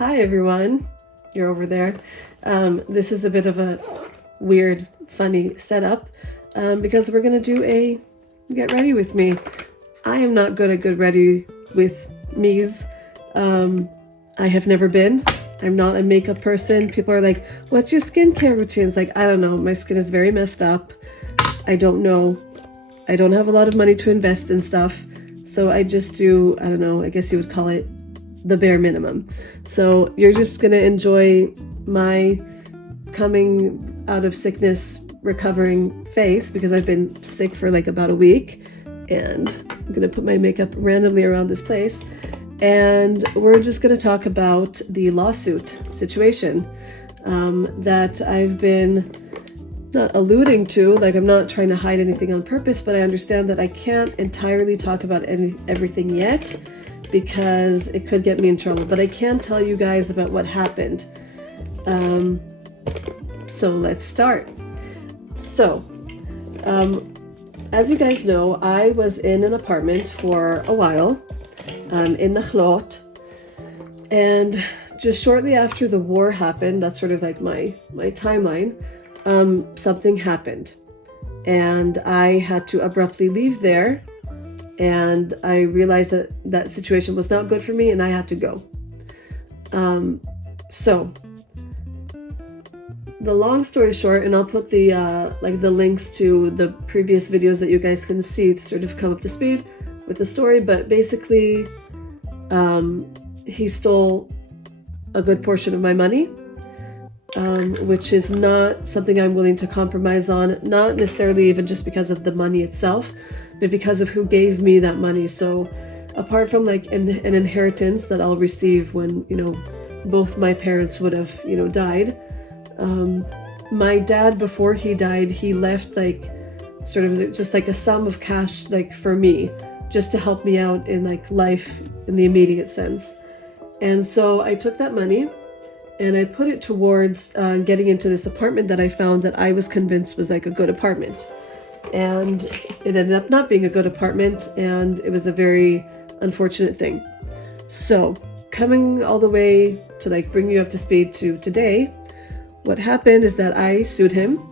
Hi everyone, you're over there. This is a bit of a weird, funny setup because we're going to do a get ready with me. I am not good at get ready with me's. I have never been. I'm not a makeup person. People are like, what's your skincare routine? It's like, I don't know. My skin is very messed up. I don't know. I don't have a lot of money to invest in stuff. So I just do, I don't know, I guess you would call it the bare minimum. So you're just going to enjoy my coming out of sickness, recovering face because I've been sick for like about a week. And I'm going to put my makeup randomly around this place. And we're just going to talk about the lawsuit situation that I've been not alluding to. Like, I'm not trying to hide anything on purpose, but I understand that I can't entirely talk about everything yet because it could get me in trouble. But I can tell you guys about what happened. So let's start. So, as you guys know, I was in an apartment for a while. In Landlord, and just shortly after the war happened, that's sort of like my timeline, something happened and I had to abruptly leave there, and I realized that that situation was not good for me and I had to go. So the long story short, and I'll put the the links to the previous videos that you guys can see to sort of come up to speed with the story, but basically he stole a good portion of my money, which is not something I'm willing to compromise on, not necessarily even just because of the money itself, but because of who gave me that money. So apart from like an inheritance that I'll receive when, you know, both my parents would have, you know, died, my dad, before he died, he left like sort of just like a sum of cash like for me, just to help me out in like life in the immediate sense. And so I took that money and I put it towards getting into this apartment that I found that I was convinced was like a good apartment. And it ended up not being a good apartment, and it was a very unfortunate thing. So coming all the way to like bring you up to speed to today, what happened is that I sued him.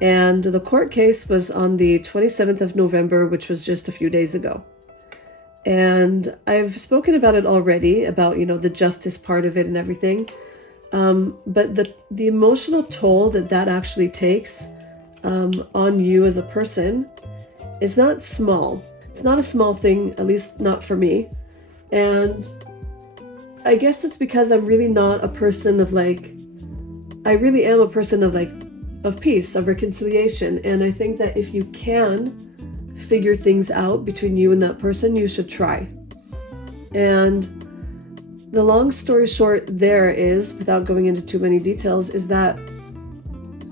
And the court case was on the 27th of November, which was just a few days ago. And I've spoken about it already, about, you know, the justice part of it and everything. But the emotional toll that actually takes on you as a person is not small. It's not a small thing, at least not for me. And I guess that's because I'm really not a person of like, I really am a person of like, of peace, of reconciliation. And I think that if you can figure things out between you and that person, you should try. And the long story short there is, without going into too many details, is that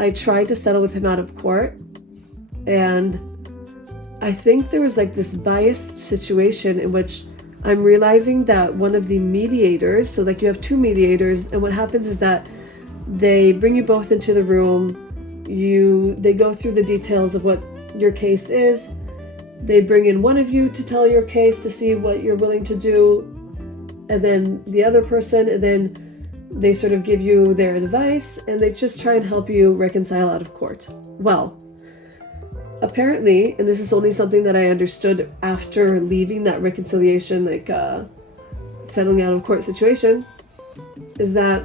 I tried to settle with him out of court. And I think there was like this biased situation in which I'm realizing that one of the mediators, so like you have two mediators, and what happens is that they bring you both into the room. They go through the details of what your case is. They bring in one of you to tell your case to see what you're willing to do, and then the other person, and then they sort of give you their advice, and they just try and help you reconcile out of court. Well, apparently, and this is only something that I understood after leaving that reconciliation, like settling out of court situation, is that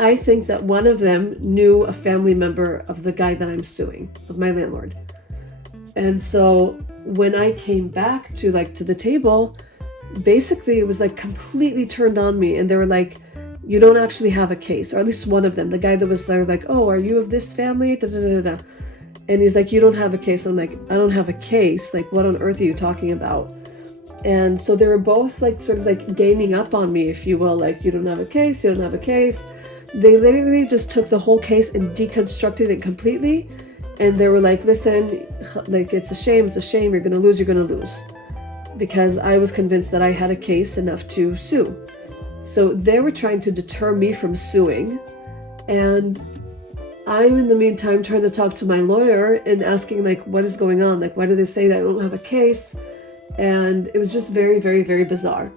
I think that one of them knew a family member of the guy that I'm suing, of my landlord. And so when I came back to the table, basically it was like completely turned on me. And they were like, you don't actually have a case. Or at least one of them, the guy that was there, like, oh, are you of this family? Da, da, da, da. And he's like, you don't have a case. I'm like, I don't have a case. Like, what on earth are you talking about? And so they were both like sort of like gaining up on me, if you will. Like, you don't have a case, you don't have a case. They literally just took the whole case and deconstructed it completely. And they were like, listen, like, it's a shame, you're going to lose. Because I was convinced that I had a case enough to sue. So they were trying to deter me from suing. And I'm in the meantime trying to talk to my lawyer and asking like, what is going on? Like, why do they say that I don't have a case? And it was just very, very, very bizarre.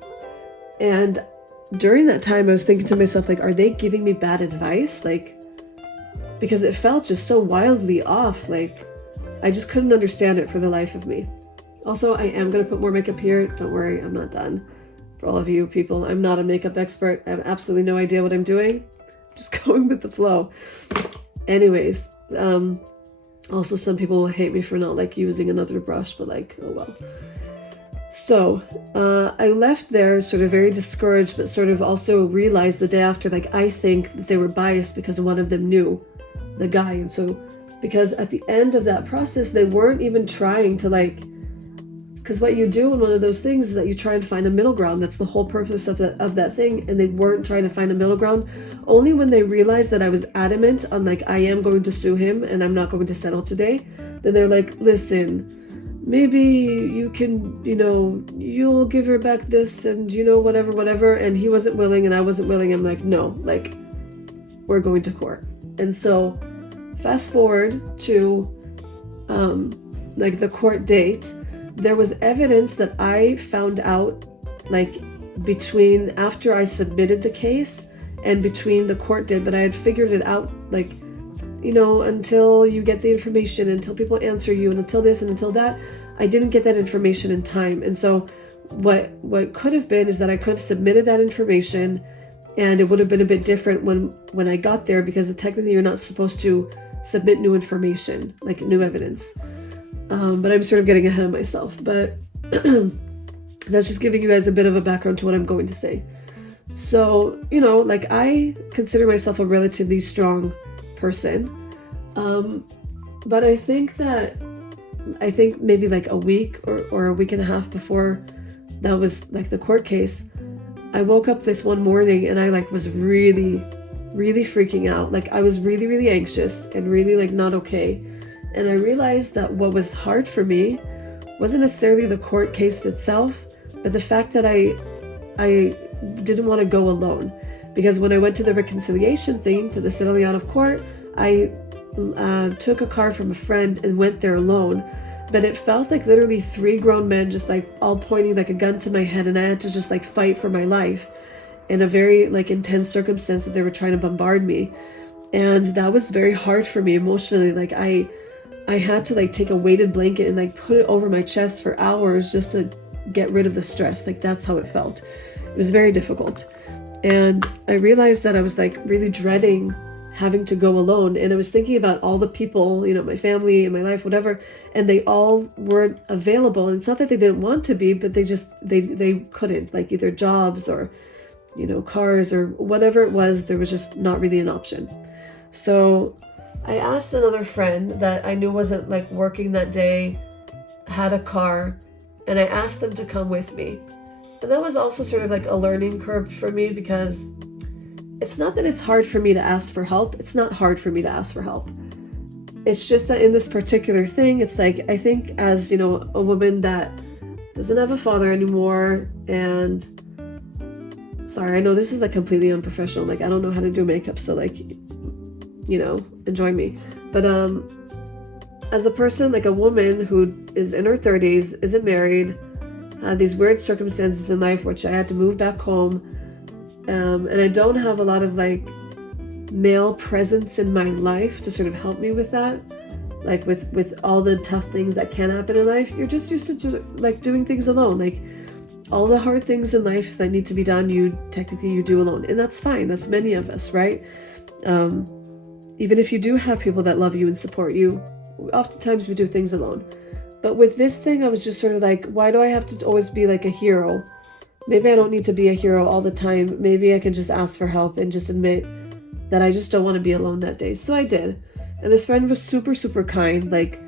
And during that time, I was thinking to myself, like, are they giving me bad advice? Like, because it felt just so wildly off. Like, I just couldn't understand it for the life of me. Also, I am going to put more makeup here. Don't worry, I'm not done. For all of you people, I'm not a makeup expert. I have absolutely no idea what I'm doing. Just going with the flow. Anyways, also some people will hate me for not like using another brush, but like, oh well. So I left there sort of very discouraged, but sort of also realized the day after, like, I think that they were biased because one of them knew the guy. And so because at the end of that process, they weren't even trying to like, because what you do in one of those things is that you try and find a middle ground. That's the whole purpose of that thing. And they weren't trying to find a middle ground. Only when they realized that I was adamant on like, I am going to sue him and I'm not going to settle today, then they're like, listen, maybe you can, you know, you'll give her back this and, you know, whatever. And he wasn't willing and I wasn't willing. I'm like, no, like, we're going to court. And so fast forward to like the court date. There was evidence that I found out like between after I submitted the case and between the court date, but I had figured it out, like, you know, until you get the information, until people answer you, and until this and until that, I didn't get that information in time. And so what could have been is that I could have submitted that information and it would have been a bit different when I got there, because technically you're not supposed to submit new information, like new evidence. But I'm sort of getting ahead of myself. But that's just giving you guys a bit of a background to what I'm going to say. So, you know, like, I consider myself a relatively strong person. But I think maybe like a week or a week and a half before that was like the court case, I woke up this one morning and I like was really, really freaking out. Like, I was really, really anxious and really like not okay. And I realized that what was hard for me wasn't necessarily the court case itself, but the fact that I didn't want to go alone. Because when I went to the reconciliation thing, to the settling out of court, I took a car from a friend and went there alone. But it felt like literally 3 grown men just like all pointing like a gun to my head, and I had to just like fight for my life in a very like intense circumstance that they were trying to bombard me. And that was very hard for me emotionally. Like, I had to like take a weighted blanket and like put it over my chest for hours just to get rid of the stress. Like, that's how it felt. It was very difficult. And I realized that I was like really dreading having to go alone. And I was thinking about all the people, you know, my family and my life, whatever, and they all weren't available. And it's not that they didn't want to be, but they couldn't, like either jobs or, you know, cars or whatever it was. There was just not really an option. So I asked another friend that I knew wasn't like working that day, had a car, and I asked them to come with me. And that was also sort of like a learning curve for me, because it's not that it's hard for me to ask for help. It's not hard for me to ask for help. It's just that in this particular thing, it's like, I think as, you know, a woman that doesn't have a father anymore, and sorry, I know this is like completely unprofessional. Like, I don't know how to do makeup, so like, you know, enjoy me. But as a person, like a woman who is in her 30s, isn't married, had these weird circumstances in life, which I had to move back home, and I don't have a lot of like male presence in my life to sort of help me with that, like with all the tough things that can happen in life. You're just used to like doing things alone. Like, all the hard things in life that need to be done, you do alone, and that's fine. That's many of us, right? Even if you do have people that love you and support you, oftentimes we do things alone. But with this thing, I was just sort of like, why do I have to always be like a hero? Maybe I don't need to be a hero all the time. Maybe I can just ask for help and just admit that I just don't want to be alone that day. So I did. And this friend was super, super kind. Like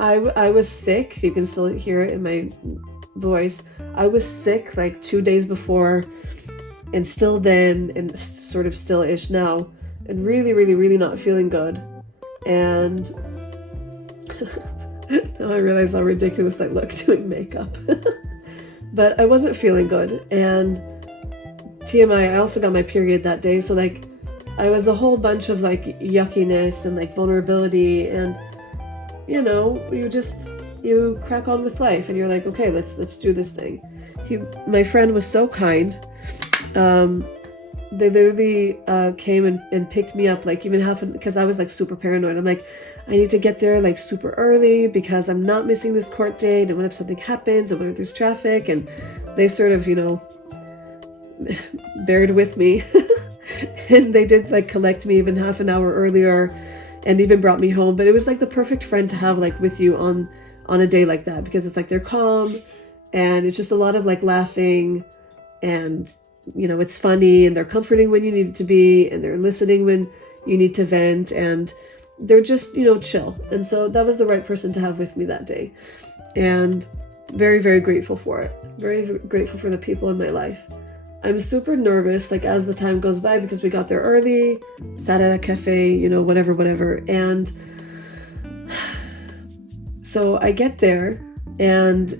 I was sick. You can still hear it in my voice. I was sick like 2 days before, and still then, and sort of still-ish now, and really, really, really not feeling good. And now I realize how ridiculous I look doing makeup. But I wasn't feeling good. And TMI, I also got my period that day. So like, I was a whole bunch of like yuckiness and like vulnerability, and you know, you crack on with life and you're like, okay, let's do this thing. my friend was so kind. They literally came and picked me up, like even because I was like super paranoid. I'm like, I need to get there like super early because I'm not missing this court date, and what if something happens, and what if there's traffic? And they sort of, bared with me. And they did like collect me even half an hour earlier, and even brought me home. But it was like the perfect friend to have like with you on a day like that, because it's like they're calm, and it's just a lot of like laughing, and it's funny, and they're comforting when you need it to be, and they're listening when you need to vent, and they're just chill. And so that was the right person to have with me that day, and very, very grateful for it. Very grateful for the people in my life. I'm super nervous like as the time goes by, because we got there early, sat at a cafe, whatever, and so I get there, and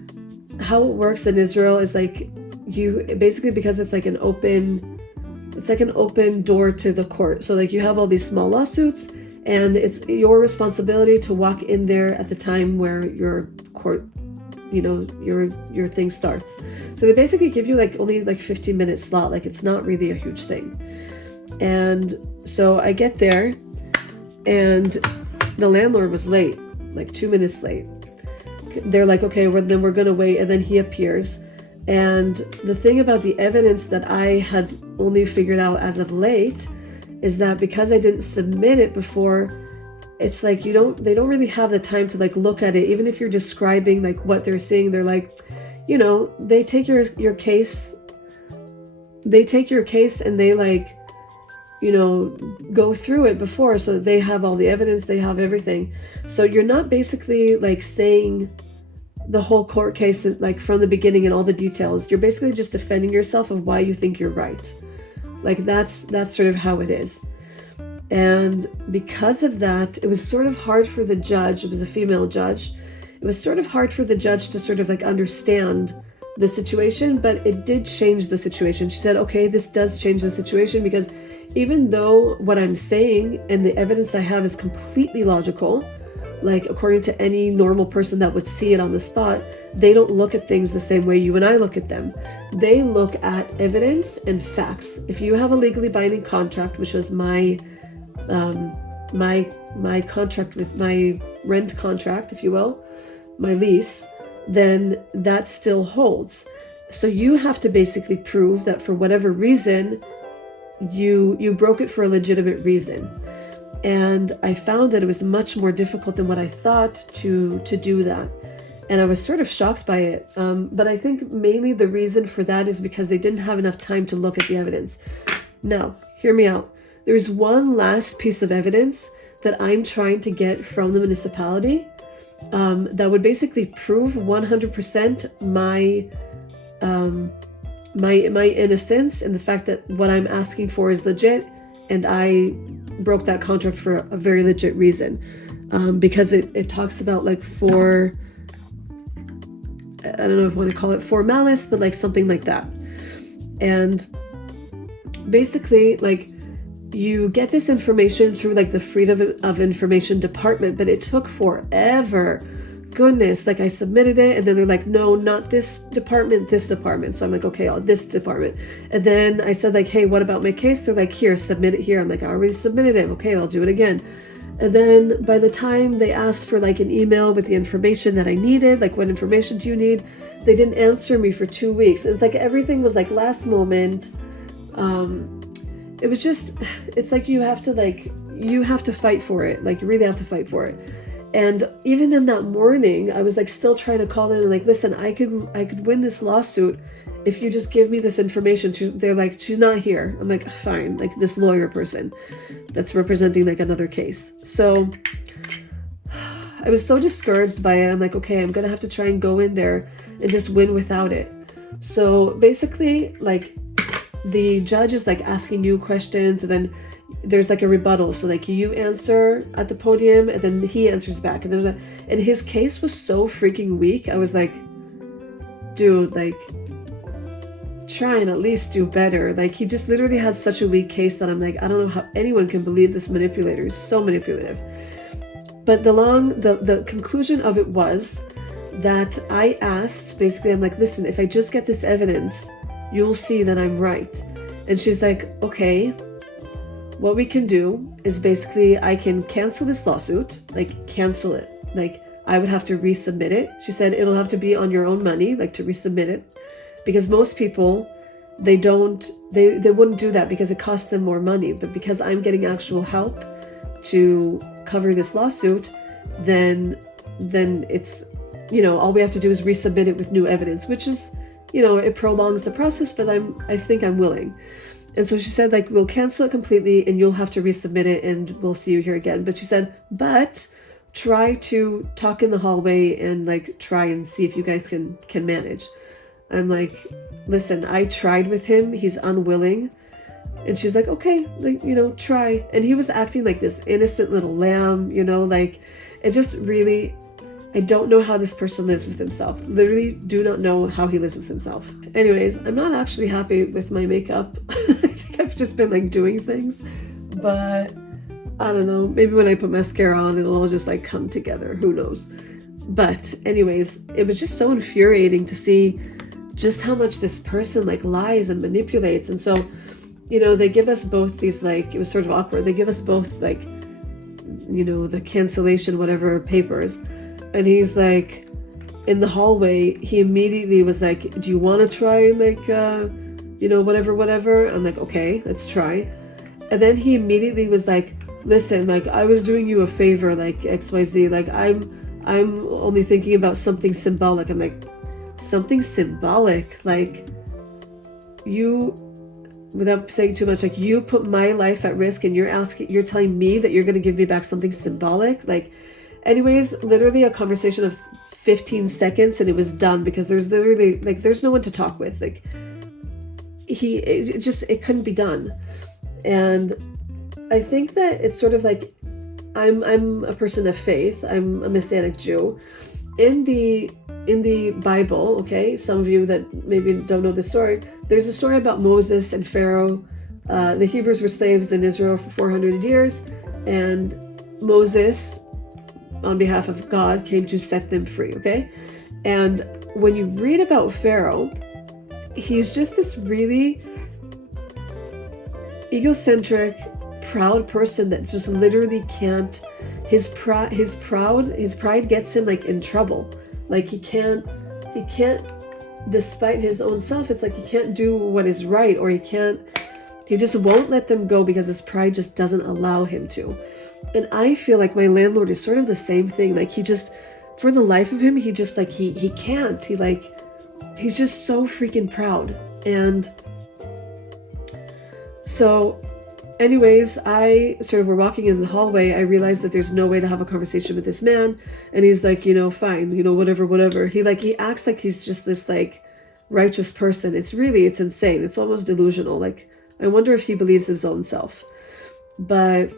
how it works in Israel is like you basically, because it's like an open door to the court. So like you have all these small lawsuits, and it's your responsibility to walk in there at the time where your court, your thing starts. So they basically give you like only like 15-minute slot. Like it's not really a huge thing. And so I get there, and the landlord was late, like 2 minutes late. They're like, okay, then we're gonna wait, and then he appears. And the thing about the evidence that I had only figured out as of late is that because I didn't submit it before, it's like they don't really have the time to like look at it. Even if you're describing like what they're seeing, they're like, they take your case, and they like, go through it before, so that they have all the evidence, they have everything. So you're not basically like saying the whole court case like from the beginning and all the details. You're basically just defending yourself of why you think you're right. Like that's sort of how it is. And because of that, it was sort of hard for the judge. It was a female judge. It was sort of hard for the judge to sort of like understand the situation, but it did change the situation. She said, okay, this does change the situation, because even though what I'm saying and the evidence I have is completely logical, like according to any normal person that would see it on the spot, they don't look at things the same way you and I look at them. They look at evidence and facts. If you have a legally binding contract, which was my contract with my rent contract, if you will, my lease, then that still holds. So you have to basically prove that for whatever reason, you broke it for a legitimate reason. And I found that it was much more difficult than what I thought to do that. And I was sort of shocked by it. But I think mainly the reason for that is because they didn't have enough time to look at the evidence. Now, hear me out. There's one last piece of evidence that I'm trying to get from the municipality that would basically prove 100% my innocence, and the fact that what I'm asking for is legit, and I broke that contract for a very legit reason, because it talks about like I don't know if I want to call it for malice, but like something like that. And basically, like, you get this information through like the Freedom of Information department, but it took forever. Goodness, like I submitted it, and then they're like, no, not this department, this department. So I'm like, okay, this department. And then I said like, hey, what about my case? They're like, here, submit it here. I'm like, I already submitted it. Okay, I'll do it again. And then by the time they asked for like an email with the information that I needed, like what information do you need? They didn't answer me for 2 weeks. And it's like everything was like last moment. It was just, it's like you have to fight for it. Like you really have to fight for it. And even in that morning, I was like still trying to call them and like, listen, I could win this lawsuit if you just give me this information. They're like, she's not here. I'm like, fine, like this lawyer person that's representing like another case. So I was so discouraged by it. I'm like, okay, I'm gonna have to try and go in there and just win without it. So basically, like, the judge is like asking you questions, and then there's like a rebuttal. So like you answer at the podium, and then he answers back. And his case was so freaking weak. I was like, dude, like, try and at least do better. Like, he just literally had such a weak case that I'm like, I don't know how anyone can believe this manipulator is so manipulative. But the conclusion of it was that I asked, basically, I'm like, listen, if I just get this evidence, you'll see that I'm right. And she's like, okay, what we can do is basically I can cancel this lawsuit, like cancel it. Like I would have to resubmit it. She said it'll have to be on your own money, like to resubmit it. Because most people, they wouldn't do that because it costs them more money. But because I'm getting actual help to cover this lawsuit, then it's, all we have to do is resubmit it with new evidence, which is, it prolongs the process, but I think I'm willing. And so she said, like, we'll cancel it completely and you'll have to resubmit it and we'll see you here again. But she said, but try to talk in the hallway and like try and see if you guys can manage. I'm like, listen, I tried with him. He's unwilling. And she's like, okay, like, try. And he was acting like this innocent little lamb, like it just really, I don't know how this person lives with himself. Literally do not know how he lives with himself. Anyways, I'm not actually happy with my makeup. I think I've just been like doing things, but I don't know. Maybe when I put mascara on, it'll all just like come together. Who knows? But anyways, it was just so infuriating to see just how much this person like lies and manipulates. And so, they give us both these, like, it was sort of awkward. They give us both like, the cancellation, whatever papers. And he's like, in the hallway, he immediately was like, do you want to try and like, whatever. I'm like, okay, let's try. And then he immediately was like, listen, like I was doing you a favor, like XYZ, like I'm only thinking about something symbolic. I'm like, something symbolic? Like you, without saying too much, like you put my life at risk and you're telling me that you're going to give me back something symbolic? Like, anyways, literally a conversation of 15 seconds and it was done because there's literally like, there's no one to talk with. Like it couldn't be done. And I think that it's sort of like, I'm a person of faith. I'm a Messianic Jew. In the Bible, okay, some of you that maybe don't know the story, there's a story about Moses and Pharaoh. The Hebrews were slaves in Israel for 400 years, and Moses, on behalf of God, came to set them free, okay? And when you read about Pharaoh, he's just this really egocentric, proud person that just literally can't, his pride gets him like in trouble. Like he can't, despite his own self, it's like he can't do what is right, or he just won't let them go because his pride just doesn't allow him to. And I feel like my landlord is sort of the same thing. Like he just, for the life of him, he just like, he can't, he's just so freaking proud. And so anyways, I sort of were walking in the hallway. I realized that there's no way to have a conversation with this man. And he's like, fine, whatever. He acts like he's just this like righteous person. It's insane. It's almost delusional. Like, I wonder if he believes his own self. But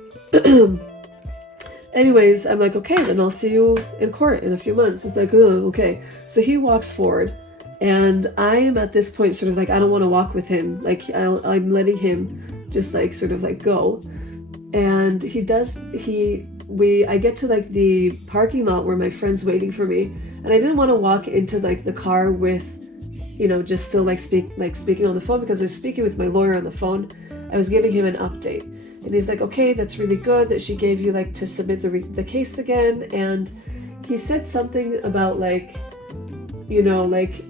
anyways, I'm like, okay, then I'll see you in court in a few months. It's like, oh, okay. So he walks forward and I am at this point sort of like, I don't want to walk with him. Like I'm letting him just like sort of like go. And I get to like the parking lot where my friend's waiting for me. And I didn't want to walk into like the car with, just still speaking on the phone, because I was speaking with my lawyer on the phone. I was giving him an update. And he's like, okay, that's really good that she gave you like to submit the case again. And he said something about like, like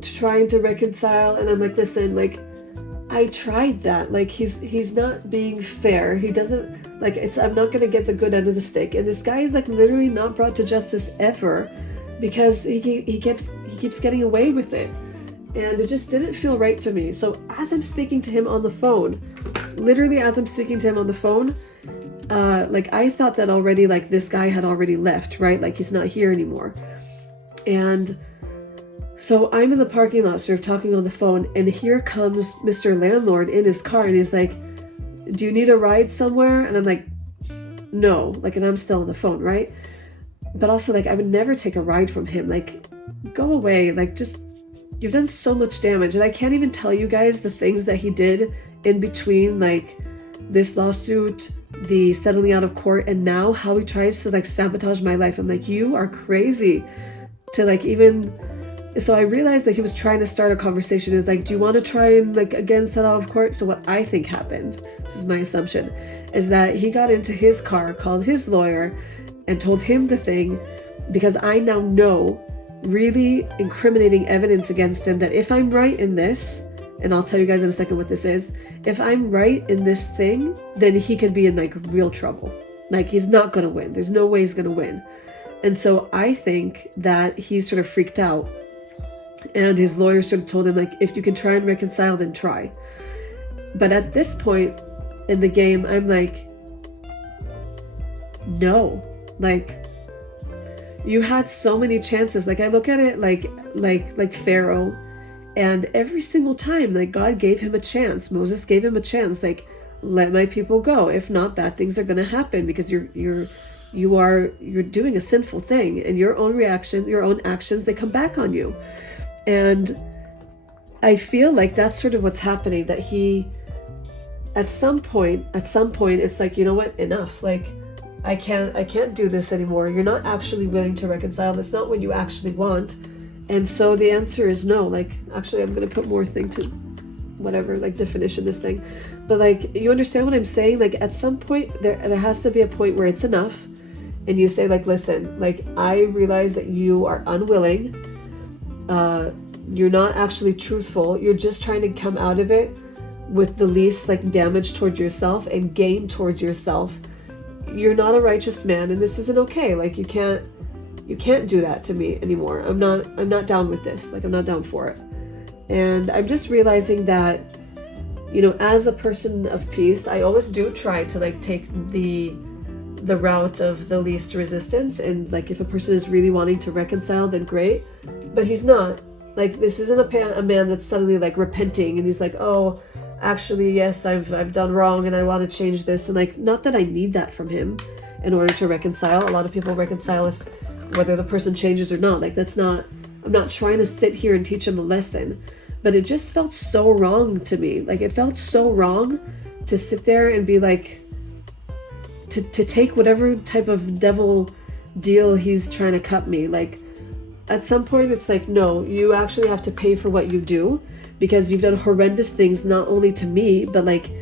trying to reconcile. And I'm like, listen, like I tried that. Like he's not being fair. He doesn't like I'm not going to get the good end of the stick. And this guy is like literally not brought to justice ever because he keeps getting away with it. And it just didn't feel right to me. So as I'm speaking to him on the phone, like I thought that already, like this guy had already left, right? Like he's not here anymore. And so I'm in the parking lot sort of talking on the phone, and here comes Mr. Landlord in his car, and he's like, do you need a ride somewhere? And I'm like, no, like, and I'm still on the phone, right? But also like I would never take a ride from him. Like, go away. Like, just, you've done so much damage. And I can't even tell you guys the things that he did in between, like this lawsuit, the settling out of court, and now how he tries to like sabotage my life. I'm like, you are crazy. to like even, so I realized that he was trying to start a conversation. Is like, do you want to try and like again set out of court? So what I think happened, this is my assumption, is that he got into his car, called his lawyer, and told him the thing, because I now know really incriminating evidence against him that if I'm right in this, and I'll tell you guys in a second what this is, if I'm right in this thing, then he could be in like real trouble. Like he's not going to win. There's no way he's going to win. And so I think that he sort of freaked out, and his lawyer sort of told him like, if you can try and reconcile, then try. But at this point in the game, I'm like, no, like you had so many chances. Like I look at it like Pharaoh, and every single time like God gave him a chance. Moses gave him a chance, like, let my people go. If not, bad things are going to happen, because you're doing a sinful thing, and your own reaction, your own actions, they come back on you. And I feel like that's sort of what's happening, that he, at some point, it's like, you know what, enough. Like, I can't do this anymore. You're not actually willing to reconcile. That's not what you actually want. And so the answer is no. Like, actually, I'm going to put more thing to whatever, like definition this thing. But like, you understand what I'm saying? Like at some point, there has to be a point where it's enough. And you say like, listen, like I realize that you are unwilling. You're not actually truthful. You're just trying to come out of it with the least like damage towards yourself and gain towards yourself. You're not a righteous man, and this isn't okay. Like you can't do that to me anymore. I'm not down with this. Like I'm not down for it. And I'm just realizing that, you know, as a person of peace, I always do try to like take the route of the least resistance. And like if a person is really wanting to reconcile, then great. But he's not. Like this isn't a man that's suddenly like repenting and he's like, oh, actually, yes, I've done wrong and I want to change this. And like, not that I need that from him in order to reconcile. A lot of people reconcile whether the person changes or not. Like that's not, I'm not trying to sit here and teach him a lesson, but it just felt so wrong to me. Like it felt so wrong to sit there and be like, to take whatever type of devil deal he's trying to cut me. Like at some point it's like, no, you actually have to pay for what you do, because you've done horrendous things, not only to me, but like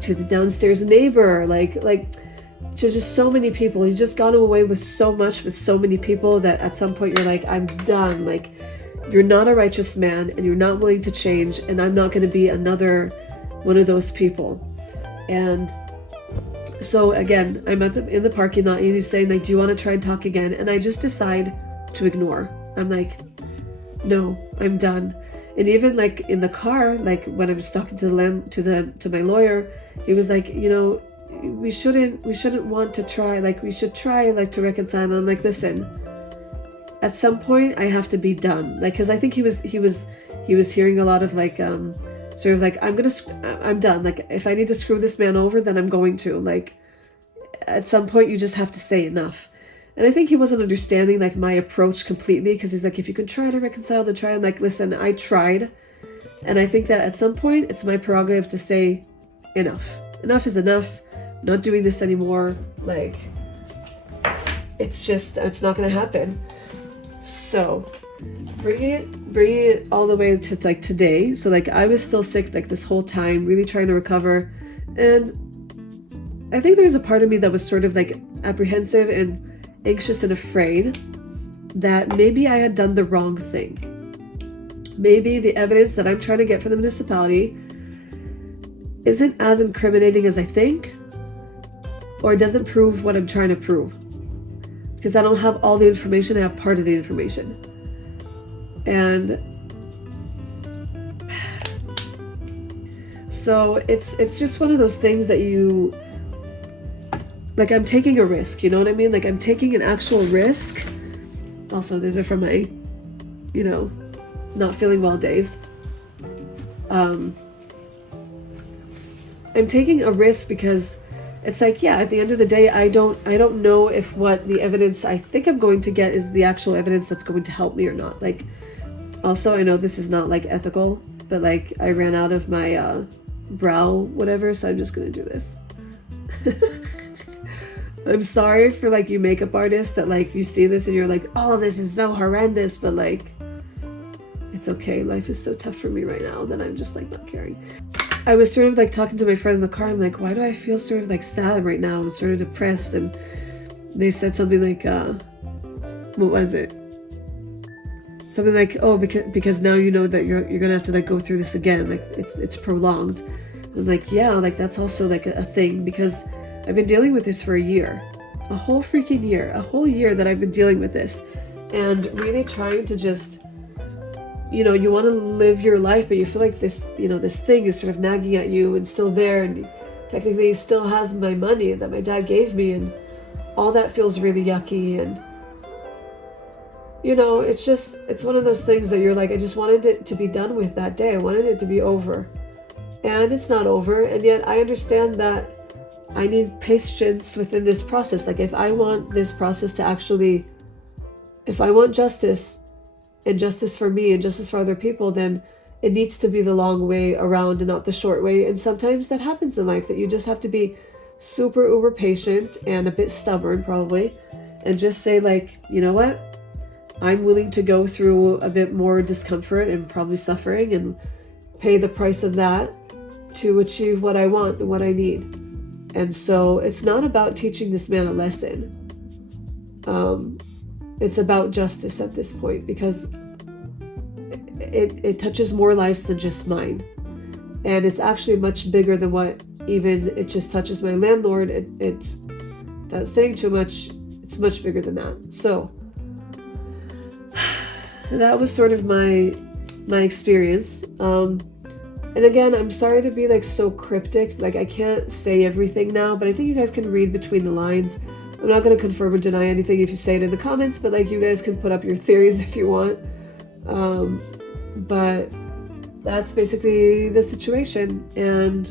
to the downstairs neighbor, like to just so many people. He's just gone away with so much with so many people that at some point you're like, I'm done. Like you're not a righteous man and you're not willing to change, and I'm not going to be another one of those people. And so again, I'm in the parking lot and he's saying like, do you want to try and talk again? And I just decide to ignore. I'm like, no, I'm done. And even like in the car, like when I was talking to my lawyer, he was like, you know, we shouldn't want to try, like we should try like to reconcile. And I'm like, listen, at some point I have to be done. Like, cause I think he was hearing a lot of like, sort of like, I'm done. Like if I need to screw this man over, then I'm going to. Like at some point you just have to say enough. And I think he wasn't understanding like my approach completely, because he's like, if you can try to reconcile, then try. I'm like, listen, I tried. And I think that at some point it's my prerogative to say enough. Enough is enough. I'm not doing this anymore. Like it's not going to happen. So bringing it all the way to like today. So like I was still sick like this whole time, really trying to recover. And I think there's a part of me that was sort of like apprehensive and anxious and afraid that maybe I had done the wrong thing. Maybe the evidence that I'm trying to get from the municipality isn't as incriminating as I think, or it doesn't prove what I'm trying to prove, because I don't have all the information. I have part of the information. And so it's just one of those things that you, like I'm taking a risk, you know what I mean? Like I'm taking an actual risk. Also, these are from my, you know, not feeling well days. I'm taking a risk because it's like, yeah, at the end of the day, I don't know if what the evidence I think I'm going to get is the actual evidence that's going to help me or not. Like, also, I know this is not like ethical, but like I ran out of my brow, whatever, so I'm just going to do this. I'm sorry for like you makeup artists that like you see this and you're like, oh, this is so horrendous, but like, it's okay. Life is so tough for me right now that I'm just like not caring. I was sort of like talking to my friend in the car. I'm like, why do I feel sort of like sad right now? I'm sort of depressed. And they said something like, what was it? Something like, oh, because now you know that you're gonna have to like go through this again. Like it's prolonged. And I'm like, yeah, like that's also like a thing, because I've been dealing with this for a year, a whole freaking year, a whole year that I've been dealing with this, and really trying to just, you know, you want to live your life, but you feel like this, you know, this thing is sort of nagging at you and still there, and technically he still has my money that my dad gave me, and all that feels really yucky. And you know, it's one of those things that you're like, I just wanted it to be done with that day. I wanted it to be over, and it's not over. And yet I understand that I need patience within this process. Like if I want this process to actually, if I want justice, and justice for me and justice for other people, then it needs to be the long way around and not the short way. And sometimes that happens in life, that you just have to be super uber patient and a bit stubborn probably, and just say like, you know what, I'm willing to go through a bit more discomfort and probably suffering and pay the price of that to achieve what I want and what I need. And so it's not about teaching this man a lesson. It's about justice at this point, because it touches more lives than just mine. And it's actually much bigger than what even it just touches my landlord. It's that's saying too much. It's much bigger than that. So that was sort of my experience. And again, I'm sorry to be like so cryptic. Like I can't say everything now, but I think you guys can read between the lines. I'm not going to confirm or deny anything if you say it in the comments, but like you guys can put up your theories if you want. But that's basically the situation. And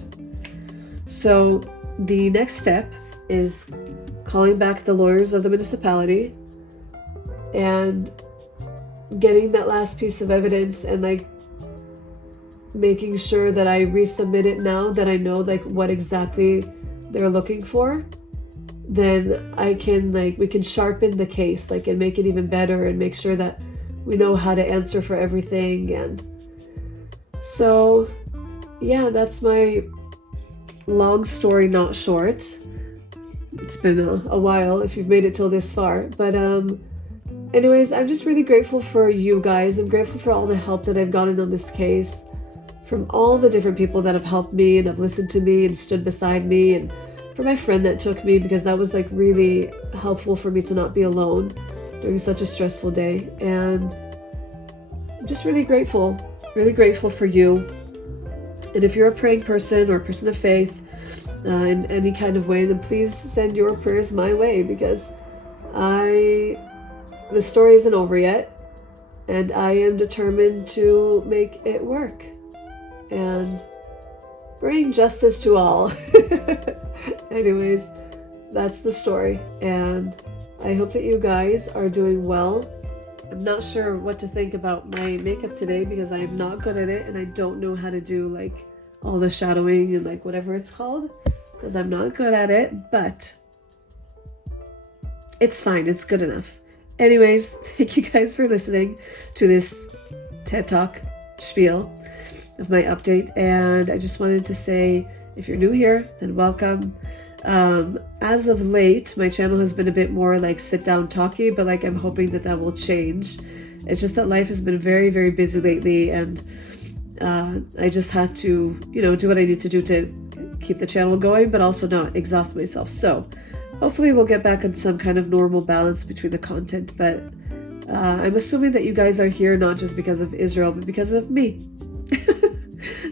so the next step is calling back the lawyers of the municipality and getting that last piece of evidence, and like making sure that I resubmit it now that I know like what exactly they're looking for. Then I can like, we can sharpen the case like and make it even better and make sure that we know how to answer for everything. And so yeah, that's my long story not short. It's been a while if you've made it till this far, but anyways, I'm just really grateful for you guys. I'm grateful for all the help that I've gotten on this case, from all the different people that have helped me and have listened to me and stood beside me, and for my friend that took me, because that was like really helpful for me to not be alone during such a stressful day. And I'm just really grateful for you. And if you're a praying person or a person of faith in any kind of way, then please send your prayers my way, because the story isn't over yet, and I am determined to make it work and bring justice to all. Anyways, that's the story, and I hope that you guys are doing well. I'm not sure what to think about my makeup today, because I'm not good at it, and I don't know how to do like all the shadowing and like whatever it's called, because I'm not good at it, but it's fine. It's good enough. Anyways, thank you guys for listening to this TED Talk spiel of my update. And I just wanted to say, if you're new here, then welcome. As of late, my channel has been a bit more like sit down talky, but like I'm hoping that that will change. It's just that life has been very, very busy lately, and I just had to, you know, do what I need to do to keep the channel going, but also not exhaust myself. So hopefully we'll get back on some kind of normal balance between the content, but I'm assuming that you guys are here not just because of Israel, but because of me.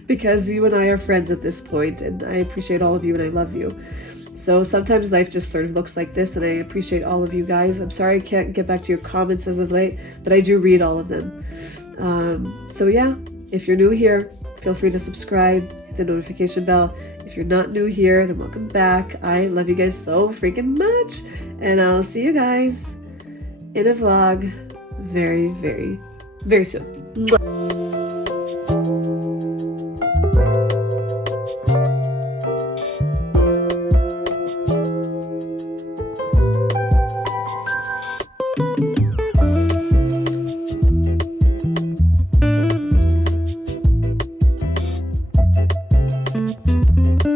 Because you and I are friends at this point, and I appreciate all of you and I love you. So sometimes life just sort of looks like this, and I appreciate all of you guys. I'm sorry I can't get back to your comments as of late, but I do read all of them. So yeah, if you're new here, feel free to subscribe, hit the notification bell. If you're not new here, then welcome back. I love you guys so freaking much, and I'll see you guys in a vlog very, very, very soon. Mwah.